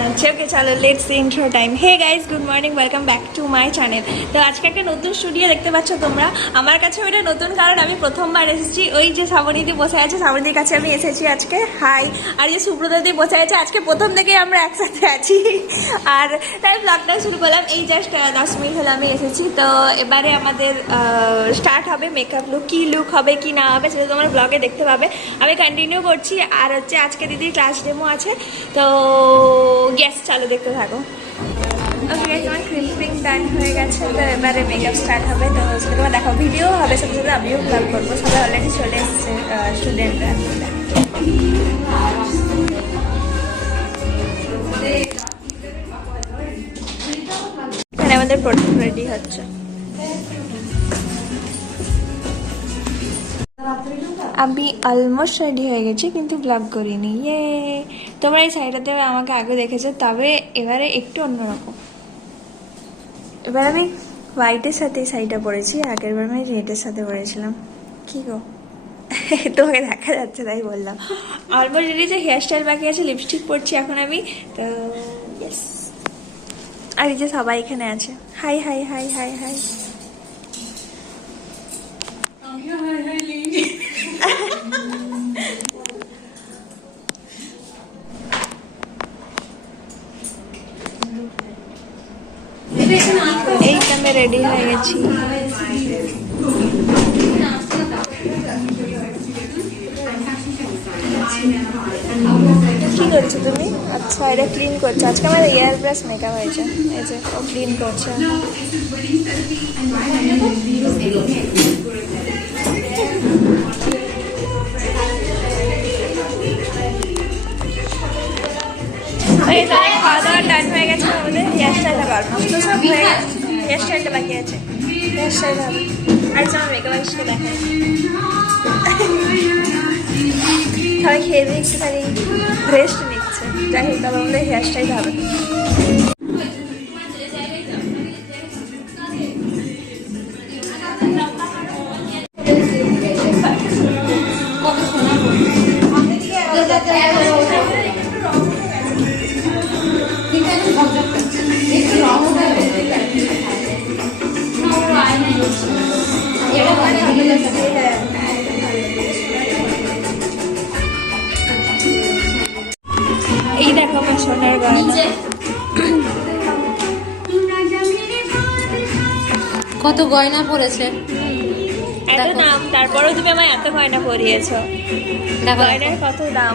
বানাচ্ছে ওকে চলো let's intro time hey guys good morning welcome back to my channel তো আজকে একটা নতুন স্টুডিও দেখতে পাচ্ছ তোমরা। আমার কাছে ওইটা নতুন, কারণ আমি প্রথমবার এসেছি। ওই যে শ্রাবণীদি বসে আছে শ্রাবণীদির কাছে আমি এসেছি আজকে। হাই আর যে সুব্রতদি বসে আছে, আজকে প্রথম থেকেই আমরা একসাথে আছি। আর তাই ব্লগটা শুরু করলাম। এই জাস্ট দশ মিনিট হলো আমি এসেছি। তো এবারে আমাদের স্টার্ট হবে মেকআপ লুক কী লুক হবে, কি না হবে, সেটা তোমার ব্লগে দেখতে পাবে। আমি কন্টিনিউ করছি। আর হচ্ছে আজকে দিদির ক্লাস ডেমো আছে। তো চালু দেখতে থাকো। হয়ে গেছে, তো এবারে মেকআপ হবে, তো তোমার দেখো ভিডিও হবে আমিও করব, সবাই অলরেডি চলে স্টুডেন্টরা এখানে আমাদের প্রোডাক্ট রেডি হচ্ছে। আমি অলমোস্ট রেডি হয়ে গেছি, কিন্তু ব্লগ করিনি। ইয়ে তোমরা এই শাড়িটাতে আমাকে আগে দেখেছ, তবে এবারে একটু অন্যরকম। এবার আমি হোয়াইটের সাথে এই শাড়িটা পরেছি, আগের বার আমি রেডের সাথে পরেছিলাম। কি গো? তোমাকে দেখা যাচ্ছে তাই বললাম। অলমোস্ট রেডি যে হেয়ার স্টাইল বাকি আছে লিপস্টিক পরছি এখন আমি। তো ইয়েস আর এই যে সবাই এখানে আছে। Hi hi hi hi hi এই তো আমি রেডি হয়ে গেছি কি করছ তুমি আচ্ছা এটা ক্লিন করছ আজকে আমার এয়ার ব্রাশ মেকআপ হয়েছে এই যে ও ক্লিন করছে তো খাওয়া দাওয়ার ডান হয়ে গেছে আমাদের হেয়ার স্টাইলটা অলমোস্ট সব হয়ে গেছে। হেয়ার স্টাইলটা বাকি আছে। হেয়ার স্টাইল হবে আর আমার মেকআপ আর্টিস্টকে সবাই খেয়ে দিয়ে একটুখানি রেস্ট নিচ্ছে। যাই হোক তবে আমাদের হেয়ার স্টাইল হবে। এই দেখো আমার সোনার গয়না। কত গয়না পড়েছে। এত দাম তারপরেও তুমি আমায় এত গয়না পরিয়েছো। গয়নার কত দাম?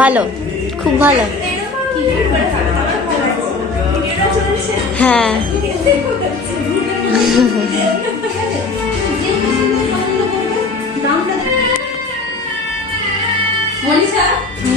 ভালো খুব ভালো। হ্যাঁ। শুরু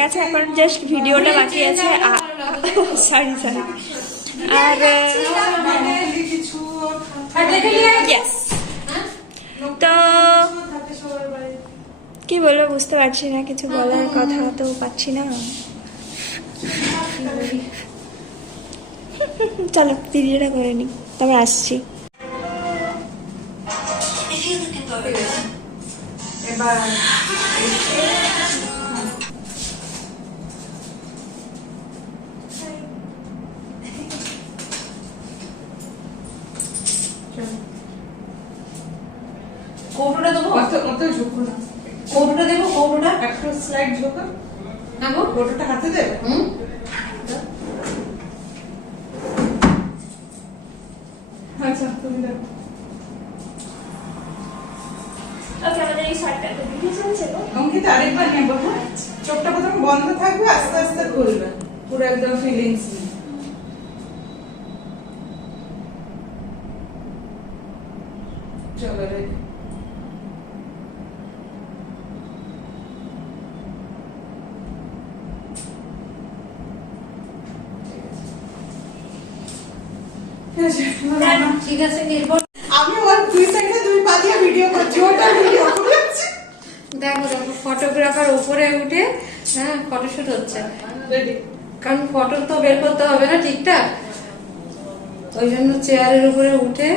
গেছে এখন জাস্ট ভিডিওটা বাকি আছে সরি সরি আর তো কি বলব বুঝতে পারছি না কিছু বলার কথা তো পাচ্ছি না। চলো ভিডিওটা করে নিই তারপর আসছি। এবার কৌটোটা দেবো? অত অত ঝুঁকো না। কৌটোটা দেবো কৌটোটা? একটু স্লাইড ঝুঁকো। হ্যাঁ গো ফটোটা হাতে দেবে হুম। আচ্ছা তুমি দেখো ওকে আমাদের এই শার্টটা তো চলছে গো অঙ্কিত আরেকবার নেব হ্যাঁ চোখটা প্রথম বন্ধ থাকবে আস্তে আস্তে খুলবে। পুরো একদম ফিলিংস চলো ঠিক আছে। ঠিক আছে এরপর আমি ওর দুই সেকেন্ডে দুই পা দিয়ে ভিডিও করছি ওটা ভিডিও করছি দেখো দেখো ফটোগ্রাফার উপরে উঠে হ্যাঁ ফটোশুট হচ্ছে। কারণ ফটো তো বের করতে হবে না ঠিকঠাক? ওই জন্য চেয়ারের উপরে উঠে।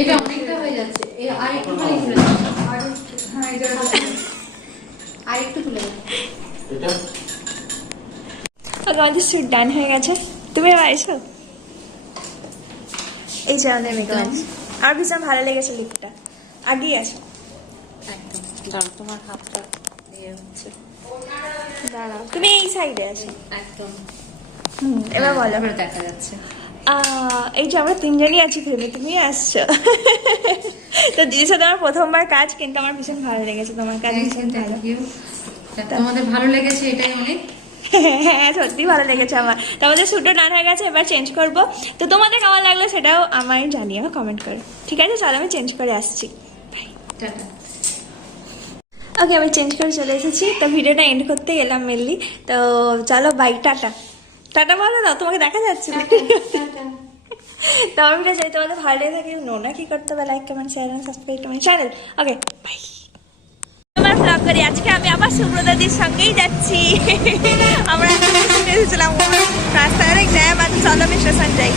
এটা অনেকটা হয়ে যাচ্ছে। আর তুলে হ্যাঁ আর একটু তুলে আমাদের স্যুট ডান হয়ে গেছে। তুমি এবার এসো। এই যে আমাদের মেকআপ আমার ভীষণ ভালো লেগেছে লিপটা। আগেই আসো একদম। দাঁড়াও তোমার হাতটা ইয়ে হচ্ছে। দাঁড়াও তুমি এই সাইডে আছো। একদম। এবার বলো। দেখা যাচ্ছে। এই যে আমরা তিনজনই আছি ভেবে তুমি আসছো। তো দিদির সাথে আমার প্রথমবার কাজ কিন্তু আমার ভীষণ ভালো লেগেছে তোমার কাজ ভীষণ ভালো। তোমাদের ভালো লেগেছে এটাই অনেক? হ্যাঁ সত্যি ভালো লেগেছে আমার। তো আমাদের না হয়ে গেছে এবার চেঞ্জ করব। তো তোমাদের কেমন লাগল সেটাও আমায় জানিও কমেন্ট করে। ঠিক আছে চলো আমি চেঞ্জ করে আসছি। ওকে আমি চেঞ্জ করে চলে এসেছি। তো ভিডিওটা এন্ড করতে গেলাম মেনলি তো চলো বাই টাটা। টাটা বলো না তোমাকে দেখা যাচ্ছে তো ভিডিও যদি তোমাদের ভালো লেগে থাকে নো না কি করতে হবে? Like comment share subscribe to my channel okay bye vlog করি আজকে আমি আবার সুব্রতাদির সঙ্গেই যাচ্ছি। আমরা এসেছিলাম রাস্তায় অনেক জ্যাম আছে চলো আমি স্টেশন যাই